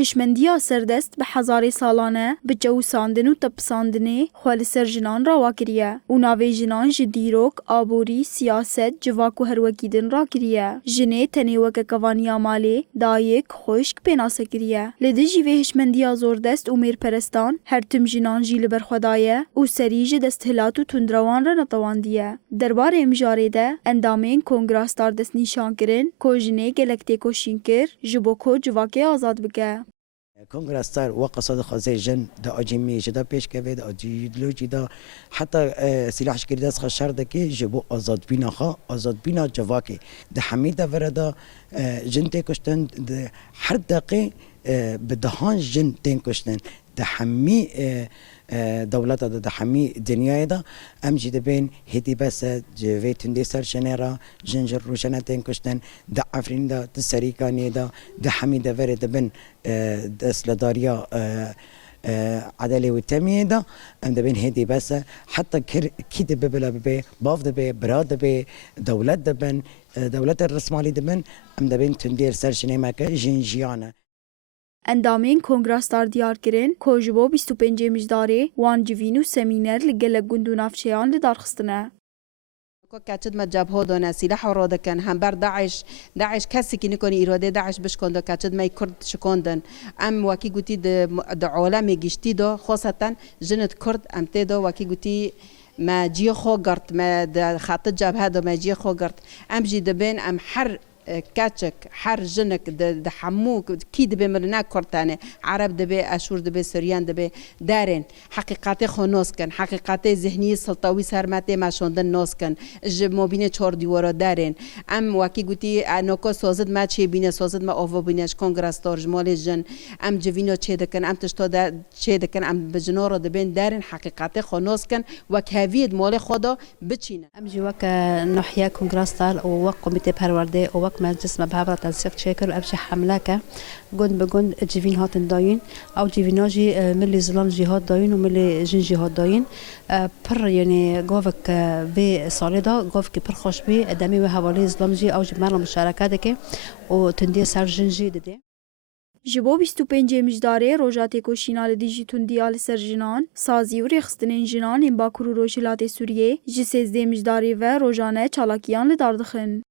هشمندیا سردست به هزار سالانه به جو ساندن و تپساندنه خوال سر جنان را واکریه و ناوی جنان جدیروک آبوری سیاست جواک و هروکیدن را کریه جنه تنیوک کوانیا مالی دایک خشک پیناسه کریه لده جیوه هشمندیا زوردست و میر پرستان هر تم جنان جیل برخدایه و سریج دست هلات و تندروان را نتواندیه دربار امجاره ده اندامین کنگراستار دست نیشان کرن که جنه گلکتی کوشین کر جبوکو جواک آزاد بگه کنگرستار وقصد خازی جن دا آجیمی جدا پیش که دا آجیلو جدا حتی سلاح شکری دست خشر ده که جبو آزاد بینا خوا آزاد بینا جواکی ده حمیده ورده جن تی کشتن ده هر دقیقه به دهان جن تین کشتن ده حمی دولت ده حمی دنیای ده ام جده بین هدی بس جوی تندی سرشنه را جنجر روشنه تین کشتن ده افرین ده سریکانی ده ده حمی ده ورده بین دستلداریا عدالة والتنمية ده ام ده بين هدي بس حتى كده ببلا ببي باف ده بي براد ده بي دولت ده بين دولت الرسمالي ده بين ام ده بين تندير سرشنه مكا جنجيانه اندامین کنگراستار دیار کرن که جبو 25 مجداره وان جوین و سمینر لگل گندو نافچهان لدارخستنه. كاتشد ما جابه دون سلاح ورادة كان هم بر داعش كسي كي نكوني إرادة داعش بشكون كاتشد ما يكرد شكوندن أم واكي قوتي د عالم جشتي دو خاصة جنة كرد أم تدو واكي قوتي ما جي خوغرت ما د خاطر جابه دو ما جي خوغرت أم جي دبين أم حر كاتشك حر جنك د حموك كي دبي مرنا كرتانه عرب دبي اشور دبي سوريان دبي دارن حقيقاتي خو نوس كان حقيقاتي ذهني سلطوي سرماتي ما شوندن نوس كان ج مبينه 4 دیوارا دارن ام واكي گوتي انوكو سوزد ما چي بينه سوزد ما اوفو بينش كونغراستور جمال جن ام جوينو چي دكن ام تشتو دا چي دكن ام بجنور دبين دارن حقيقاتي خو نوس كان وكهويد مال خدا بچينه ام جي وك نحيا كونغراستال او وق كوميتي پرورده او وق مجلس مبهبرة تنسيق شاكر وأبشي حملاكة جند بجند جيفين هاتن داين أو جيفيناجي ملي زلام جهاد داين وملي جن جهاد داين بر يعني قافك في صالدا قافك بر خوش بي دمي وحوالي زلام جي أو جمال مشاركاتك وتندي سر جنجي دده جبو 25 مجداره روجاتی کوشینال دیجی تندیال سر جنان سازی و رخستنین جنان این باکرو روجلات سوریه جی 13 مجداری و روجانه چالاکیان لداردخن